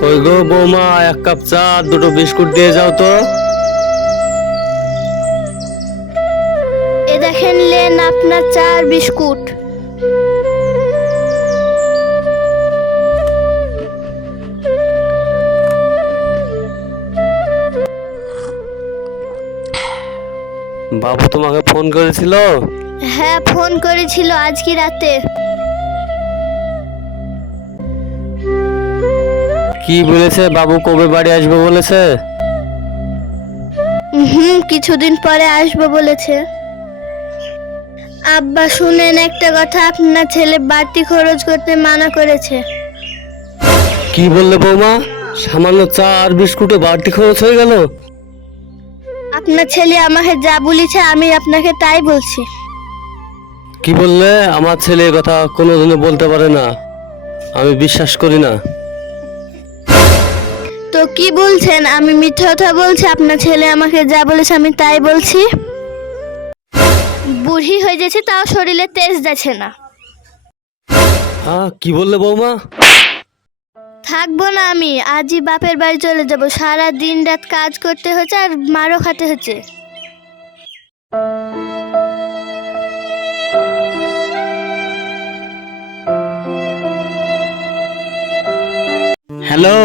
কই গো বৌমা, এক কাপ চা দুটো বিস্কুট দিয়ে যাও তো। এ দেখেন, লেন আপনার চা আর বিস্কুট। বাবু তোমাকে ফোন করেছিল? হ্যাঁ, ফোন করেছিল আজকে রাতে। কি বলেছে? বাবু কবে বাড়ি আসবে বলেছে? কিছুদিন পরে আসবো বলেছে। আব্বা শুনেন একটা কথা, আপনার ছেলে বাড়তি খরচ করতে মানা করেছে। কি বললে বৌমা? সামান্য চা আর বিস্কুটে বাড়তি খরচ হয়ে গেল? আপনার ছেলে আমাকে যা বলেছে আমি আপনাকে তাই বলছি। কি বললে? আমার ছেলে এ কথা কোনোদিনও বলতে পারে না, আমি বিশ্বাস করি না। তো কি বলছেন? আমি মিথ্যা কথা বলছি? আপনার ছেলে আমাকে যা বলেছে আমি তাই বলছি। বুড়ি হয়ে গেছে, তাও শরীরে তেজ যাচ্ছে না। হ্যাঁ, কি বললে বৌমা? থাকবো না আমি, আজই বাপের বাড়ি চলে যাব। সারা দিন রাত কাজ করতে হচ্ছে আর মারও খাতে হচ্ছে। হ্যালো,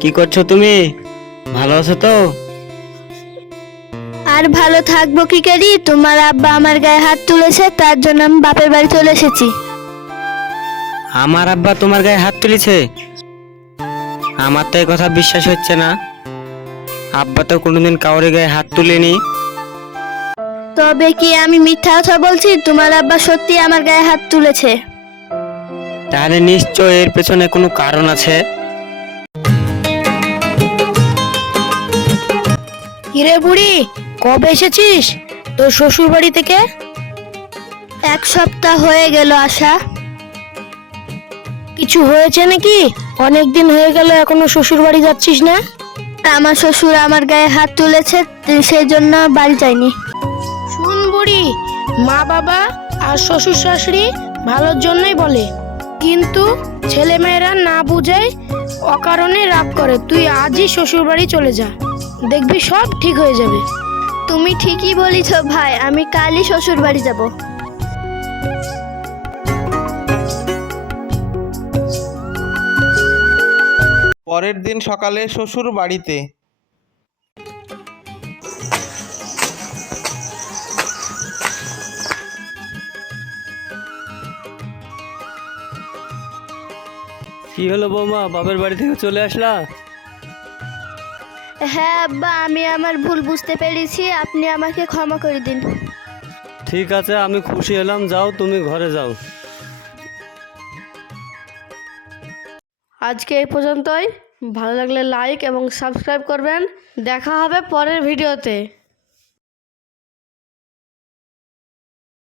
কি করছো তুমি? ভালো আছো তো? আর ভালো থাকবো কি করি? তোমার আব্বা আমার গায়ে হাত তুলেছে, তার জন্য আমি বাপের বাড়ি চলে এসেছি। আমার আব্বা তোমার গায়ে হাত তুলেছে? আমার তো এই কথা বিশ্বাস হচ্ছে না। আব্বা তো কোনোদিন কাউরে গায়ে হাত তুলেনি। তবে কি আমি মিথ্যা কথা বলছি? তোমার আব্বা সত্যি আমার গায়ে হাত তুলেছে। তাহলে নিশ্চয় এর পেছনে কোনো কারণ আছে। কিরে বুড়ি, কবে এসেছিস তোর শ্বশুর বাড়ি থেকে? 1 সপ্তাহ হয়ে গেল আসা। কিছু হয়েছে নাকি? অনেক দিন হয়ে গেল এখনো শ্বশুর বাড়ি যাচ্ছিস না? আমার শ্বশুর আমার গায়ে হাত তুলেছে, সেই জন্য বাড়ি যাইনি। শুন বুড়ি, মা বাবা আর শ্বশুর শাশুড়ি ভালোর জন্যই বলে, কিন্তু ছেলেমেয়েরা না বুঝে অকারণে রাগ করে। তুই আজই শ্বশুর বাড়ি চলে যা, দেখবি সব ঠিক হয়ে যাবে। তুমি ঠিকই বলেছ ভাই, আমি কালই শ্বশুর বাড়ি যাব। পরের দিন সকালে শ্বশুর বাড়িতে। কি হলো বৌমা, বাপের বাড়ি থেকে চলে আসলা? হ্যাঁ আব্বা, আমি আমার ভুল বুঝতে পেরেছি, আপনি আমাকে ক্ষমা করে দিন। ঠিক আছে, আমি খুশি হলাম। যাও, তুমি ঘরে যাও। আজকে এই পর্যন্তই। ভালো লাগলে লাইক এবং সাবস্ক্রাইব করবেন। দেখা হবে পরের ভিডিওতে।